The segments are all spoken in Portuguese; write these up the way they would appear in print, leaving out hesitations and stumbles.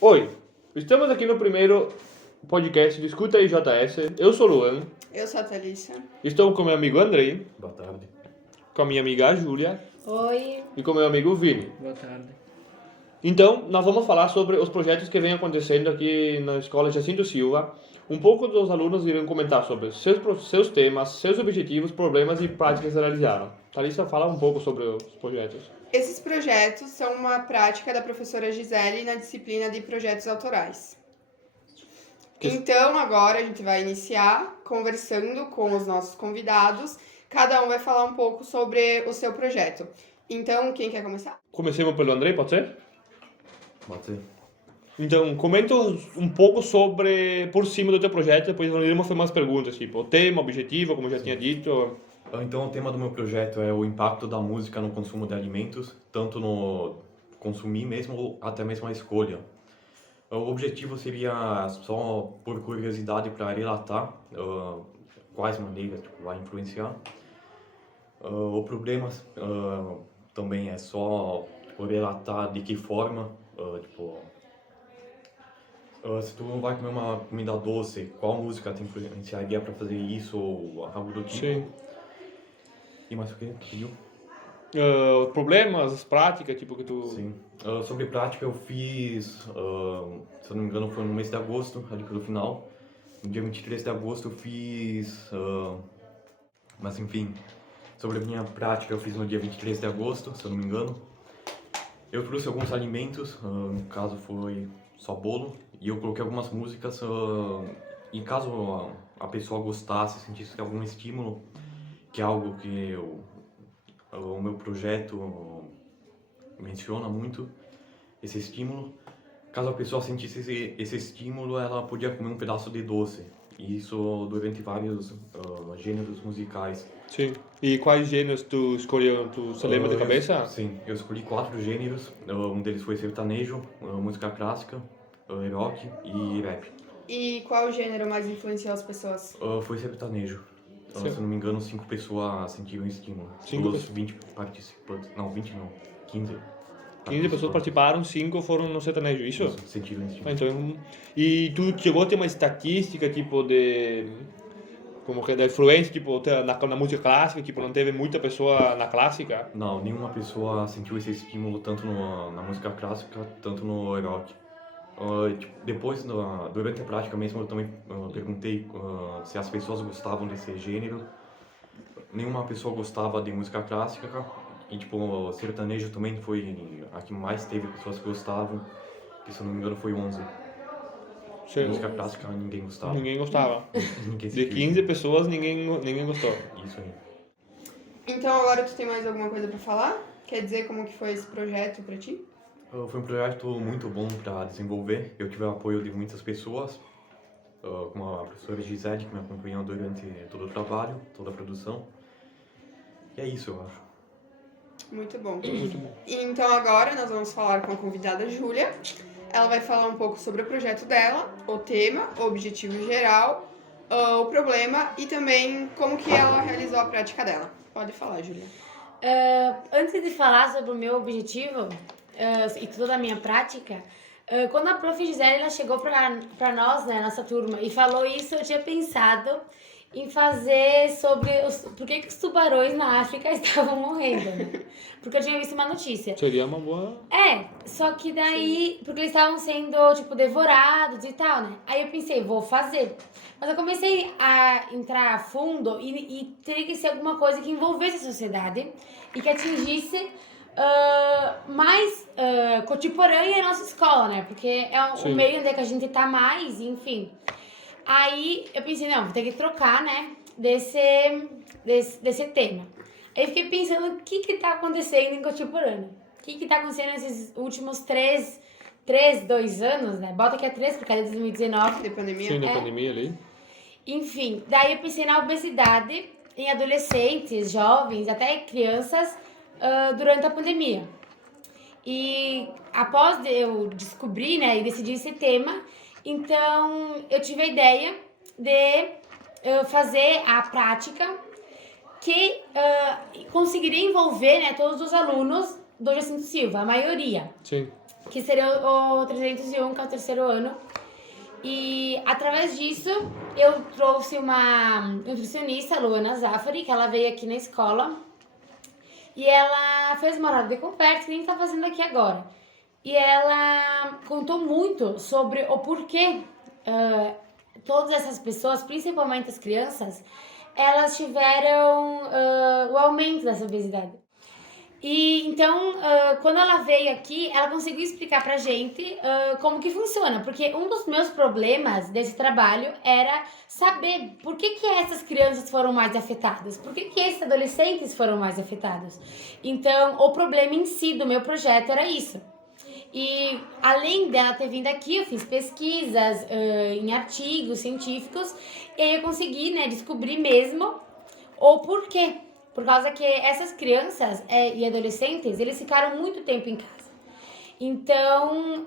Oi, estamos aqui no primeiro podcast Discuta aí JS. Eu sou o Luan, Eu sou a Thalissa. estou com meu amigo Andrei, Boa tarde. com a minha amiga Júlia Oi. e com meu amigo Vini. Boa tarde. Então, nós vamos falar sobre os projetos que vêm acontecendo aqui na Escola Jacinto Silva. Um pouco dos alunos irão comentar sobre seus temas, seus objetivos, problemas e práticas que realizaram. Thalissa, fala um pouco sobre os projetos. Esses projetos são uma prática da professora Gisele na disciplina de projetos autorais. Então, agora a gente vai iniciar conversando com os nossos convidados. Cada um vai falar um pouco sobre o seu projeto. Então, quem quer começar? Comecemos pelo Andrei, pode ser? Pode ser? Então, comenta um pouco sobre, por cima do teu projeto, depois iremos fazer umas perguntas, tipo, o tema, objetivo, como eu já tinha dito. Então, o tema do meu projeto é o impacto da música no consumo de alimentos, tanto no consumir mesmo ou até mesmo a escolha. O objetivo seria só por curiosidade para relatar quais maneiras vai influenciar. O problema também é só relatar de que forma, se tu vai comer uma comida doce, qual música te influenciaria para fazer isso ou algo do tipo? Sim. E mais o que? Tu pediu? Problemas, as práticas, tipo, que tu... Sim. Sobre prática eu fiz, se eu não me engano foi no mês de agosto, ali pelo final. No dia 23 de agosto eu fiz, mas enfim, sobre a minha prática eu fiz no dia 23 de agosto, se eu não me engano. Eu trouxe alguns alimentos, no caso foi só bolo, e eu coloquei algumas músicas, e caso a pessoa gostasse, sentisse algum estímulo, que é algo que o meu projeto menciona muito, esse estímulo. Caso a pessoa sentisse esse estímulo, ela podia comer um pedaço de doce, e isso durante vários gêneros musicais. Sim. E quais gêneros tu escolheu? Tu se lembra de cabeça? Sim, eu escolhi 4 gêneros, um deles foi sertanejo, música clássica, rock e rap. E qual gênero mais influenciou as pessoas? Foi sertanejo. Sim. Se eu não me engano, 5 pessoas sentiram estímulo. 5 Dos pessoas? 20 participantes. Não, 20 não. 15. 15 pessoas participaram, 5 foram no sertanejo, isso? Sentiram estímulo. Então, e tu chegou a ter uma estatística, tipo, de... Como que da influência, tipo, na música clássica, tipo, não teve muita pessoa na clássica? Não, nenhuma pessoa sentiu esse estímulo tanto na música clássica, tanto no rock. Depois, durante a prática mesmo, eu também perguntei se as pessoas gostavam desse gênero. Nenhuma pessoa gostava de música clássica. E, tipo, sertanejo também foi a que mais teve pessoas que gostavam. Que, se eu não me engano, foi 11. Sim. Música clássica ninguém gostava. Ninguém gostava. Ninguém De sentiu 15 pessoas, ninguém gostou. isso aí. Então, agora tu tem mais alguma coisa pra falar? Quer dizer como que foi esse projeto pra ti? Foi um projeto muito bom para desenvolver. Eu tive o apoio de muitas pessoas, como a professora Gisele, que me acompanhou durante todo o trabalho, toda a produção. E é isso, eu acho. Muito bom. Muito bom. Então, agora nós vamos falar com a convidada Júlia. Ela vai falar um pouco sobre o projeto dela, o tema, o objetivo geral, o problema e também como que ela realizou a prática dela. Pode falar, Júlia. Antes de falar sobre o meu objetivo e toda a minha prática, quando a prof. Gisele ela chegou para nós, né, nossa turma, e falou isso, eu tinha pensado em fazer sobre por que os tubarões na África estavam morrendo, né? Porque eu tinha visto uma notícia. Seria uma boa... Só que daí, porque eles estavam sendo, tipo, devorados e tal, né? Aí eu pensei, vou fazer. Mas eu comecei a entrar a fundo e teria que ser alguma coisa que envolvesse a sociedade e que atingisse mais contemporânea a nossa escola, né? Porque é Sim. o meio onde é que a gente tá mais, enfim. Aí eu pensei, não, vou ter que trocar, né, desse tema. Aí eu fiquei pensando o que tá acontecendo em contemporâneo. O que tá acontecendo nesses últimos 2 anos, né? Bota que é 3, porque é de 2019. De pandemia? Sim, na pandemia ali. Enfim, daí eu pensei na obesidade em adolescentes, jovens, até crianças, durante a pandemia. E após eu descobrir, né, e decidir esse tema, então eu tive a ideia de fazer a prática que conseguiria envolver, né, todos os alunos do Jacinto Silva, a maioria. Sim. que seria o 301, que é o terceiro ano. E através disso, eu trouxe uma nutricionista, Luana Zafari, que ela veio aqui na escola. E ela fez uma roda de conversa, que a gente tá fazendo aqui agora. E ela contou muito sobre o porquê todas essas pessoas, principalmente as crianças, elas tiveram o aumento dessa obesidade. E então, quando ela veio aqui, ela conseguiu explicar pra gente como que funciona. Porque um dos meus problemas desse trabalho era saber por que essas crianças foram mais afetadas, por que esses adolescentes foram mais afetados. Então, o problema em si do meu projeto era isso. E além dela ter vindo aqui, eu fiz pesquisas em artigos científicos e aí eu consegui, né, descobrir mesmo o porquê. Por causa que essas crianças e adolescentes, eles ficaram muito tempo em casa. Então,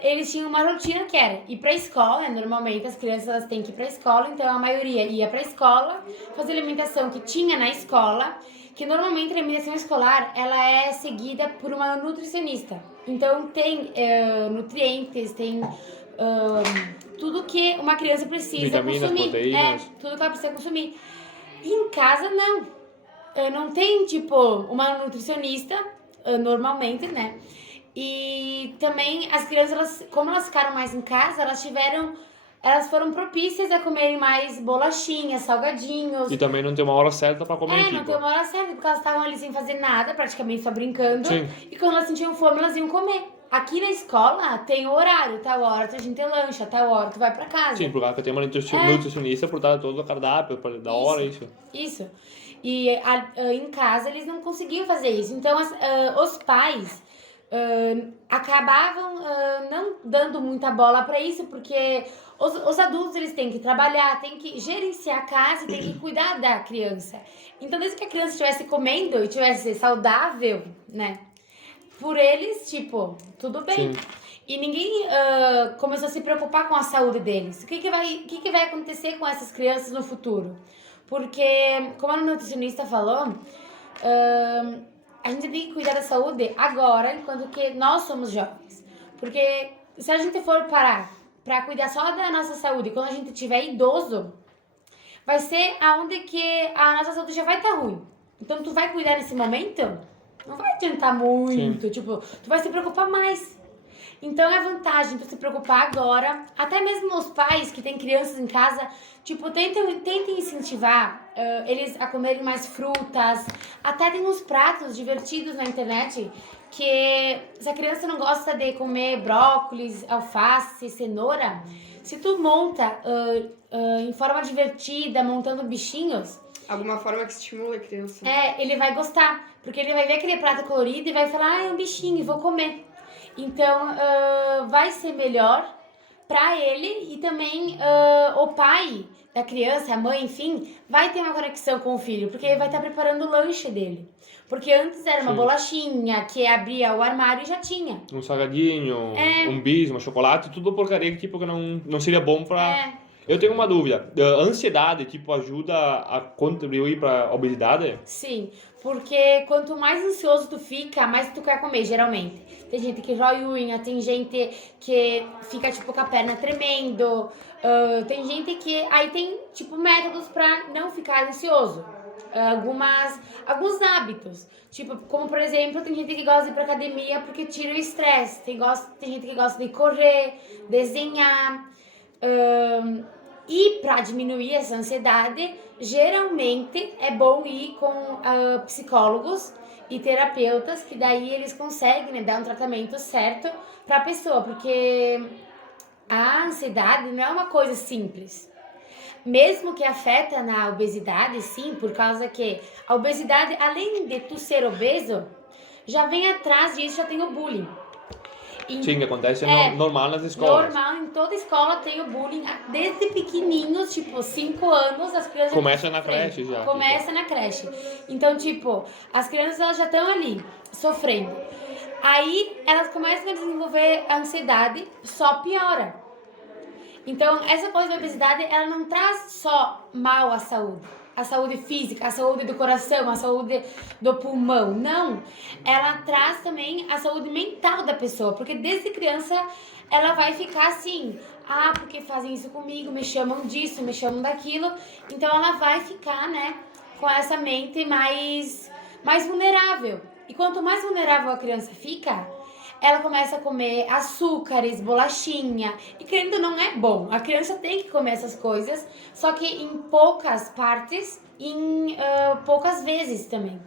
eles tinham uma rotina que era ir pra escola, né? Normalmente as crianças elas têm que ir pra escola, então a maioria ia pra escola, fazer alimentação que tinha na escola, que normalmente a alimentação escolar, ela é seguida por uma nutricionista. Então, tem nutrientes, tem tudo que uma criança precisa Vitaminas, consumir. proteínas. Tudo que ela precisa consumir. E em casa, não. Não tem, tipo, uma nutricionista, normalmente, né? E também as crianças, como elas ficaram mais em casa, elas foram propícias a comerem mais bolachinhas, salgadinhos. E também não tem uma hora certa pra comer, tipo. Não tem uma hora certa, porque elas estavam ali sem fazer nada, praticamente só brincando. Sim. E quando elas sentiam fome, elas iam comer. Aqui na escola tem o horário, tal hora a gente lancha, tal hora tu vai pra casa. Sim, por causa que tem uma nutricionista por dar todo o cardápio, da hora, isso. Isso. E em casa eles não conseguiam fazer isso. Então os pais acabavam não dando muita bola pra isso, porque os adultos eles têm que trabalhar, têm que gerenciar a casa e têm que cuidar da criança. Então desde que a criança estivesse comendo e estivesse saudável, né? Por eles, tipo, tudo bem. Sim. E ninguém começou a se preocupar com a saúde deles. O que vai acontecer com essas crianças no futuro? Porque, como a nutricionista falou, a gente tem que cuidar da saúde agora, enquanto que nós somos jovens. Porque se a gente for parar pra cuidar só da nossa saúde quando a gente tiver idoso, vai ser aonde que a nossa saúde já vai estar ruim. Então, tu vai cuidar nesse momento, não vai adiantar muito. Sim. Tipo, tu vai se preocupar mais. Então é vantagem tu se preocupar agora. Até mesmo os pais que têm crianças em casa, tipo, tentem incentivar eles a comerem mais frutas. Até tem uns pratos divertidos na internet que se a criança não gosta de comer brócolis, alface, cenoura, se tu monta em forma divertida, montando bichinhos, Alguma forma que estimula a criança. ele vai gostar. Porque ele vai ver aquele prato colorido e vai falar, é um bichinho, vou comer. Então, vai ser melhor pra ele e também o pai da criança, a mãe, enfim, vai ter uma conexão com o filho, porque ele vai estar preparando o lanche dele. Porque antes era uma bolachinha que abria o armário e já tinha. Um salgadinho, um bis, um chocolate, tudo porcaria que tipo que não seria bom pra... Eu tenho uma dúvida, a ansiedade tipo ajuda a contribuir pra obesidade? Sim, porque quanto mais ansioso tu fica, mais tu quer comer, geralmente. Tem gente que rói unha, tem gente que fica, tipo, com a perna tremendo. Tem gente que... Aí tem, tipo, métodos pra não ficar ansioso. Alguns hábitos. Tipo, como, por exemplo, tem gente que gosta de ir pra academia porque tira o estresse. Tem gente que gosta de correr, desenhar. E para diminuir essa ansiedade, geralmente é bom ir com psicólogos e terapeutas, que daí eles conseguem, né, dar um tratamento certo para a pessoa, porque a ansiedade não é uma coisa simples. Mesmo que afeta na obesidade, sim, por causa que a obesidade, além de tu ser obeso, já vem atrás disso, já tem o bullying. Sim, acontece normal nas escolas. Normal, em toda escola tem o bullying. Desde pequenininhos, tipo, 5 anos, as crianças... Começa na creche já. Começa na creche. Então, tipo, as crianças elas já estão ali, sofrendo. Aí, elas começam a desenvolver a ansiedade, só piora. Então, essa coisa da obesidade, ela não traz só mal à saúde. a saúde física, a saúde do coração, a saúde do pulmão. Não, ela traz também a saúde mental da pessoa, porque desde criança ela vai ficar assim, porque fazem isso comigo, me chamam disso, me chamam daquilo. Então ela vai ficar, né, com essa mente mais vulnerável. E quanto mais vulnerável a criança fica, ela começa a comer açúcares, bolachinha. E querendo ou não é bom. A criança tem que comer essas coisas, só que em poucas partes, em poucas vezes também.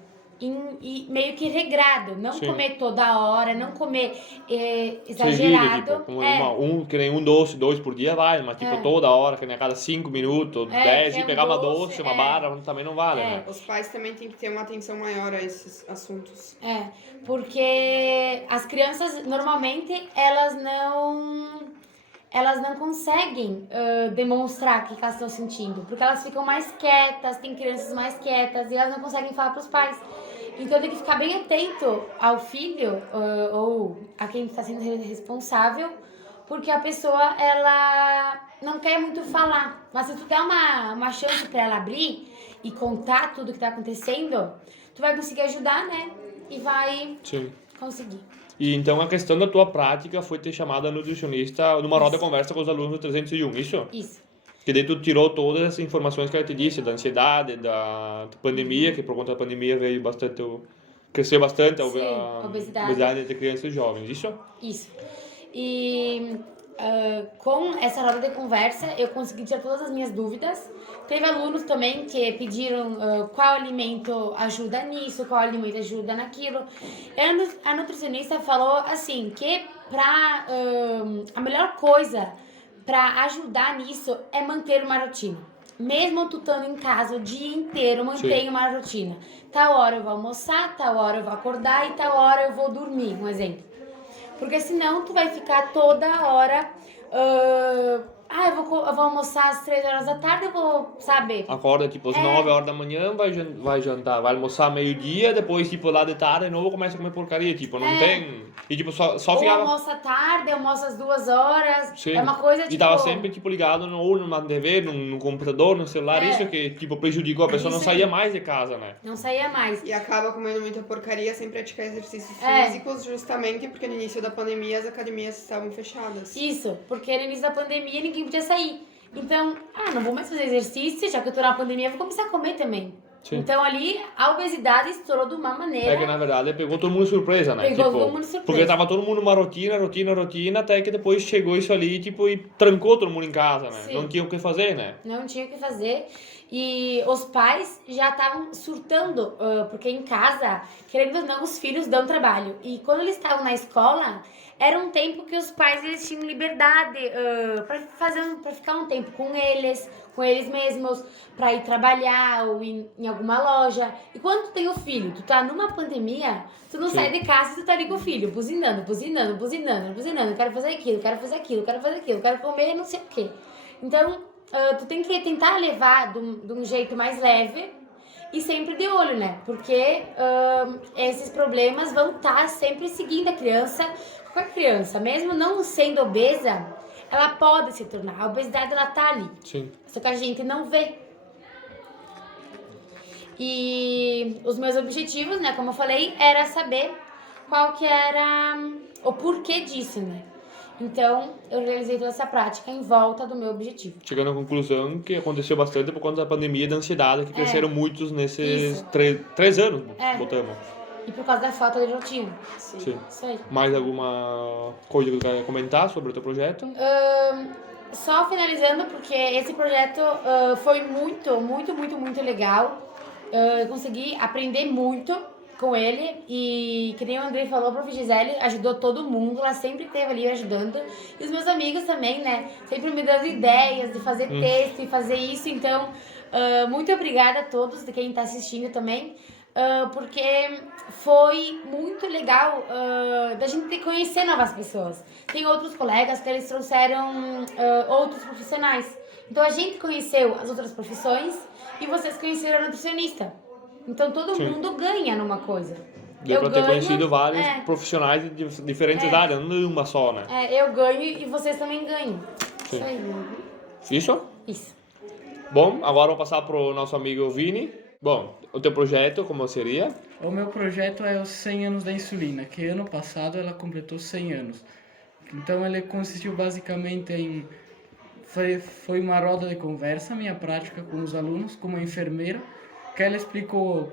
E meio que regrado. Não Sim. comer toda hora, não comer Seguido, exagerado. tipo, que nem um doce, 2 por dia vai, mas tipo toda hora, que nem a cada 5 minutos, 10, que e é um pegar uma doce, doce, uma barra, também não vale, É. né? Os pais também têm que ter uma atenção maior a esses assuntos. Porque as crianças, normalmente, elas não conseguem demonstrar o que elas estão sentindo, porque elas ficam mais quietas, tem crianças mais quietas e elas não conseguem falar para os pais. Então tem que ficar bem atento ao filho ou a quem está sendo responsável, porque a pessoa ela não quer muito falar, mas se tu der uma chance para ela abrir e contar tudo que está acontecendo, tu vai conseguir ajudar, né? E vai Sim. conseguir. E então a questão da tua prática foi ter chamado a nutricionista numa roda de conversa com os alunos do 301, isso? Isso. Que daí tu tirou todas essas informações que ela te disse, da ansiedade, da pandemia, que por conta da pandemia cresceu bastante Sim, a obesidade. obesidade entre crianças e jovens, isso? Isso. E com essa roda de conversa, eu consegui tirar todas as minhas dúvidas. Teve alunos também que pediram qual alimento ajuda nisso, qual alimento ajuda naquilo. A nutricionista falou assim, que a melhor coisa para ajudar nisso é manter uma rotina. Mesmo tu estando em casa o dia inteiro, mantenha uma rotina. Tal hora eu vou almoçar, tal hora eu vou acordar e tal hora eu vou dormir, um exemplo. Porque senão tu vai ficar toda hora... eu vou almoçar às 3 horas da tarde, eu vou, sabe? Acorda tipo às 9 horas da manhã, vai jantar, vai almoçar meio-dia, depois tipo lá de tarde de novo começa a comer porcaria, tipo, não tem... E tipo, só Ou ficava... almoça tarde, almoça às 2 horas, Sim. é uma coisa tipo... E tava sempre tipo ligado ou numa TV, no computador, no celular, isso que tipo prejudicou, a pessoa não Isso saía aí. mais de casa, né? Não saía mais. E acaba comendo muita porcaria sem praticar exercícios É. físicos, justamente porque no início da pandemia as academias estavam fechadas. Isso, porque no início da pandemia ninguém podia sair. Então, não vou mais fazer exercício, já que eu tô na pandemia, eu vou começar a comer também. Sim. Então ali, a obesidade estourou de uma maneira... É que na verdade pegou todo mundo de surpresa, né? Pegou tipo, todo mundo de surpresa. Porque tava todo mundo numa rotina, até que depois chegou isso ali, tipo, e trancou todo mundo em casa, né? Sim. Não tinha o que fazer, né? Não tinha o que fazer. E os pais já estavam surtando, porque em casa, querendo ou não, os filhos dão trabalho. E quando eles estavam na escola, era um tempo que os pais eles tinham liberdade para ficar um tempo com eles mesmos, para ir trabalhar ou ir em alguma loja. E quando tu tem o filho, tu tá numa pandemia, tu não Sim. sai de casa e tu tá ali com o filho, buzinando. Quero fazer aquilo, quero comer não sei o quê. Então, tu tem que tentar levar de um jeito mais leve e sempre de olho, né? Porque esses problemas vão estar sempre seguindo a criança. Qualquer criança, mesmo não sendo obesa, ela pode se tornar. A obesidade, ela tá ali. Sim. Só que a gente não vê. E os meus objetivos, né? Como eu falei, era saber qual que era o porquê disso, né? Então, eu realizei toda essa prática em volta do meu objetivo. Chegando à conclusão que aconteceu bastante por conta da pandemia e da ansiedade, que cresceram muitos nesses Isso. 3 anos, É. botamos. E por causa da falta de rotina. Sim. Isso aí. Mais alguma coisa que tu quer comentar sobre o teu projeto? Só finalizando, porque esse projeto foi muito legal. Eu consegui aprender muito com ele e, que nem o Andrei falou, a Prof. Gisele ajudou todo mundo, ela sempre esteve ali ajudando. E os meus amigos também, né? Sempre me dando ideias de fazer texto e fazer isso. Então, muito obrigada a todos, de quem está assistindo também. Porque foi muito legal da gente conhecer novas pessoas. Tem outros colegas que eles trouxeram outros profissionais. Então a gente conheceu as outras profissões e vocês conheceram a nutricionista. Então todo Sim. mundo ganha numa coisa. Deu pra ter conhecido vários profissionais de diferentes áreas, não uma só, né? Eu ganho e vocês também ganham. Sim. Isso aí. Isso? Isso. Bom, agora vou passar pro nosso amigo Vini. Bom, o teu projeto, como seria? O meu projeto é os 100 anos da insulina, que ano passado ela completou 100 anos. Então ele consistiu basicamente em... Foi uma roda de conversa, minha prática com os alunos, com uma enfermeira, que ela explicou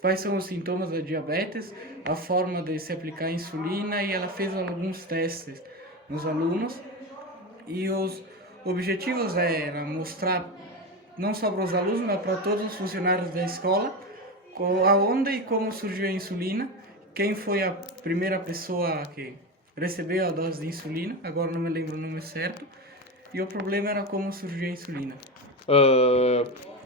quais são os sintomas da diabetes, a forma de se aplicar a insulina, e ela fez alguns testes nos alunos. E os objetivos eram mostrar, não só para os alunos, mas para todos os funcionários da escola, aonde e como surgiu a insulina, quem foi a primeira pessoa que recebeu a dose de insulina, agora não me lembro o nome certo, e o problema era como surgiu a insulina.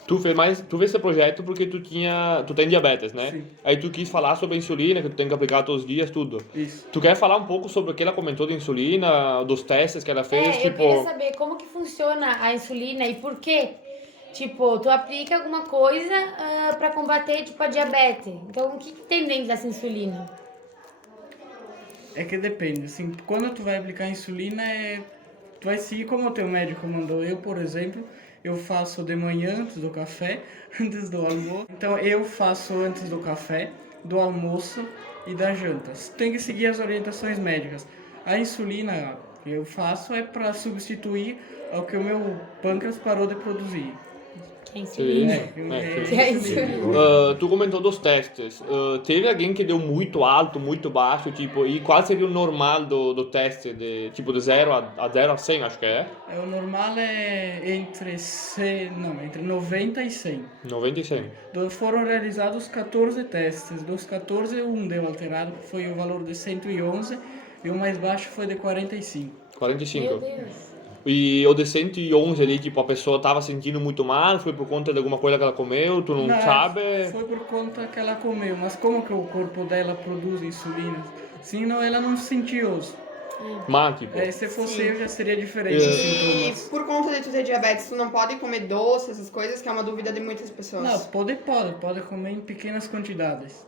Tu fez esse projeto porque tu tem diabetes, né? Sim. Aí tu quis falar sobre a insulina, que tu tem que aplicar todos os dias, tudo. Isso. Tu quer falar um pouco sobre o que ela comentou da insulina, dos testes que ela fez, Eu queria saber como que funciona a insulina e por quê. Tipo, tu aplica alguma coisa para combater, tipo, a diabetes. Então, o que tem dentro dessa insulina? É que depende, assim, quando tu vai aplicar insulina, tu vai seguir como o teu médico mandou. Eu, por exemplo, eu faço de manhã antes do café, antes do almoço. Então eu faço antes do café, do almoço e da janta. Tem que seguir as orientações médicas. A insulina que eu faço é para substituir o que o meu pâncreas parou de produzir. Que é insulina. Que é insulina. Tu comentou dos testes. Teve alguém que deu muito alto, muito baixo, tipo, e qual seria o normal do teste, de 0 a 100, acho que é? O normal é entre 90 e 100. 90 e 100. Foram realizados 14 testes. Dos 14, um deu alterado, que foi o valor de 111, e o mais baixo foi de 45. 45. Meu Deus. E o de 111 ali, tipo, a pessoa tava sentindo muito mal, foi por conta de alguma coisa que ela comeu, tu não sabe? Foi por conta que ela comeu, mas como que o corpo dela produz insulina? Senão ela não sentiu. Mas, tipo... Se fosse eu, já seria diferente os E sintomas. por conta de tu ter diabetes, tu não pode comer doce, essas coisas, que é uma dúvida de muitas pessoas. Não, pode comer em pequenas quantidades.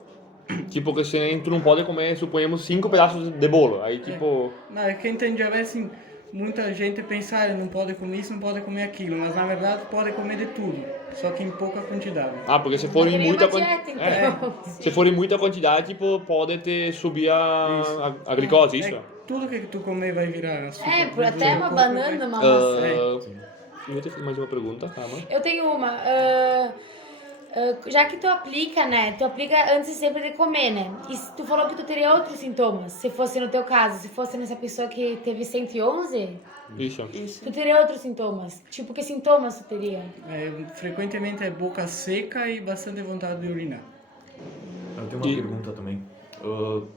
Tipo, que se tu não pode comer, suponhamos, 5 pedaços de bolo. Aí, tipo... Não, quem tem diabetes, assim, muita gente pensa, não pode comer isso, não pode comer aquilo, mas na verdade pode comer de tudo, só que em pouca quantidade. Ah, porque se for em muita quantidade... Então. Se for em muita quantidade, tipo, pode te subir a glicose, isso? Tudo que tu comer vai virar açúcar. Até uma banana, uma maçã. Eu vou ter mais uma pergunta, calma. Eu tenho uma. Já que tu aplica, né? Tu aplica antes sempre de comer, né? E tu falou que tu teria outros sintomas, se fosse no teu caso. Se fosse nessa pessoa que teve 111, Isso. tu teria outros sintomas. Tipo, que sintomas tu teria? Frequentemente é boca seca e bastante vontade de urinar. Eu tenho uma pergunta também.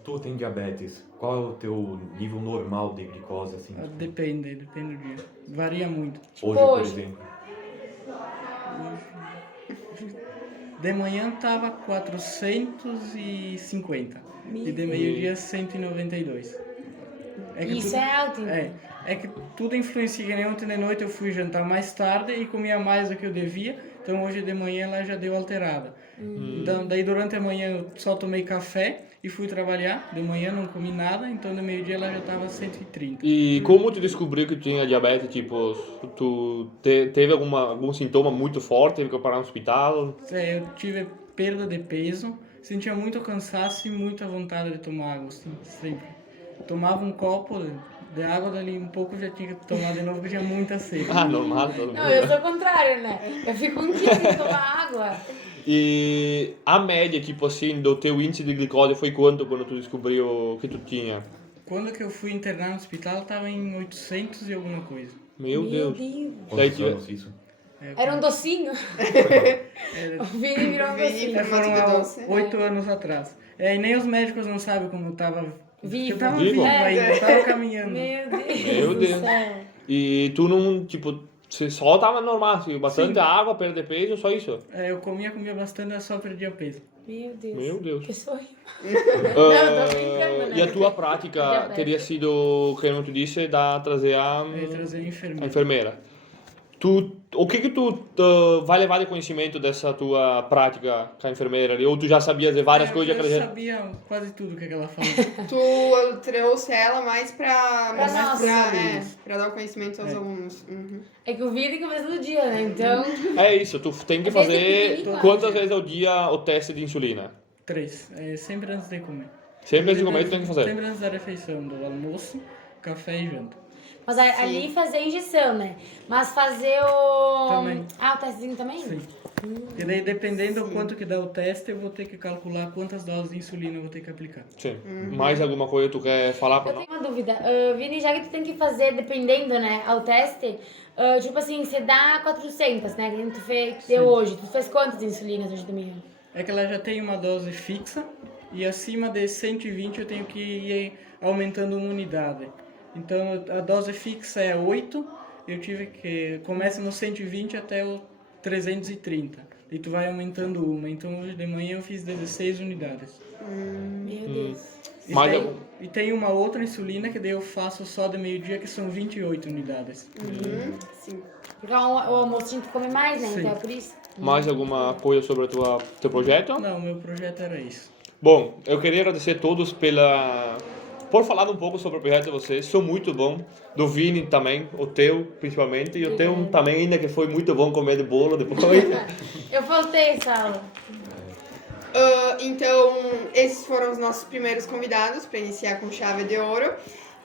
Tu tem diabetes, qual é o teu nível normal de glicose, assim? Depende do dia. Varia muito. Hoje, por Hoje. exemplo. De manhã tava 450 e de meio-dia 192. Isso é alto, então. É que tudo influencia, que nem ontem de noite eu fui jantar mais tarde e comia mais do que eu devia, então hoje de manhã ela já deu alterada. Então, daí durante a manhã eu só tomei café e fui trabalhar, de manhã não comi nada, então de meio-dia ela já estava 130. E como tu descobriu que tu tinha diabetes? Tipo, tu teve algum sintoma muito forte, teve que parar no hospital? Eu tive perda de peso, sentia muito cansaço e muita vontade de tomar água, assim, sempre. Tomava um copo de água, dali um pouco já tinha que tomar de novo, porque tinha muita sede. Ah, normal, todo mundo. Não, eu sou o contrário, né? Eu fico um dia sem tomar água. E a média, tipo assim, do teu índice de glicose foi quanto quando tu descobriu que tu tinha? Quando que eu fui internar no hospital, estava em 800 e alguma coisa. Meu Deus. Daí Quantos tu... anos isso? Era um docinho. O Vini virou um docinho. Foram Formato de há doce. 8 anos atrás. E nem os médicos não sabem como eu estava Vivo. Eu tava Vivo? vivo ainda, eu tava caminhando. Meu Deus. Meu do Deus. céu. E tu não, tipo, você só tava normal, assim, bastante Sim. água, perder peso, só isso? Eu comia bastante, eu só perdia peso. Meu Deus. Meu Deus. Que sonho. Ah, tô brincando, né? E a tua prática Diabetes. teria sido, como tu disse, trazer a Eu ia trazer a a enfermeira. enfermeira. o que tu vai levar de conhecimento dessa tua prática com a enfermeira ali? Ou tu já sabias de várias coisas? Eu sabia quase tudo que ela fazia. Tu trouxe ela mais pra nós. pra dar o conhecimento aos alunos. Uhum. É que o vídeo tem que fazer todo dia, né? Então, É isso, tu tem que Às vezes fazer tem que ir, quantas vezes ao dia o teste de insulina? 3. Sempre antes de comer. Sempre antes de comer tu tem que fazer. Sempre antes da refeição, do almoço, café e janta. mas ali fazer a injeção, né? Mas fazer o... Também. Ah, o testezinho também? Sim. E daí, dependendo do quanto que dá o teste, eu vou ter que calcular quantas doses de insulina eu vou ter que aplicar. Sim. Mais alguma coisa tu quer falar pra Eu nós? tenho uma dúvida. Vini, já que tu tem que fazer, dependendo, né, ao teste, tipo assim, você dá 400, né? Que nem tu deu hoje. Tu fez quantas insulinas hoje de manhã? É que ela já tem uma dose fixa e acima de 120 eu tenho que ir aumentando uma unidade. Então a dose fixa é 8, eu tive que... Começa no 120 até o 330. E tu vai aumentando uma. Então hoje de manhã eu fiz 16 unidades. Meu Deus. E tem uma outra insulina que daí eu faço só de meio-dia, que são 28 unidades. Sim. Porque o almoço a gente come mais, né? Sim. Então é por isso. Mais alguma coisa sobre o teu projeto? Não, meu projeto era isso. Bom, eu queria agradecer a todos por falar um pouco sobre o projeto de vocês. Sou muito bom. Do Vini também, o teu principalmente. E o teu também ainda, que foi muito bom comer de bolo depois. Eu faltei essa aula. Então, esses foram os nossos primeiros convidados para iniciar com chave de ouro.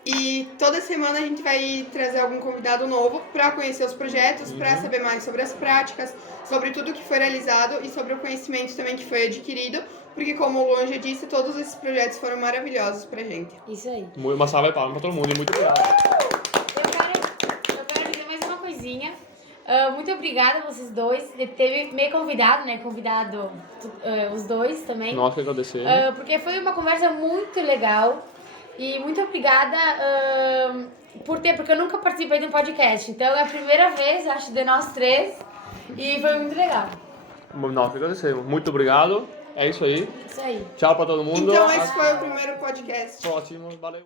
E toda semana a gente vai trazer algum convidado novo para conhecer os projetos, para saber mais sobre as práticas, sobre tudo que foi realizado e sobre o conhecimento também que foi adquirido, porque como o Luan já disse, todos esses projetos foram maravilhosos pra gente. Isso aí. Uma salva de palmas pra todo mundo e muito obrigado. Eu quero dizer mais uma coisinha. Muito obrigada a vocês dois de ter me convidado, né? Convidado os dois também. Nós que agradecemos. Porque foi uma conversa muito legal. E muito obrigada porque eu nunca participei de um podcast. Então é a primeira vez, acho, de nós três. E foi muito legal. Nós que agradecemos. Muito obrigado. É isso aí. Isso aí. Tchau pra todo mundo. Então esse foi o primeiro podcast. Próximo. Valeu.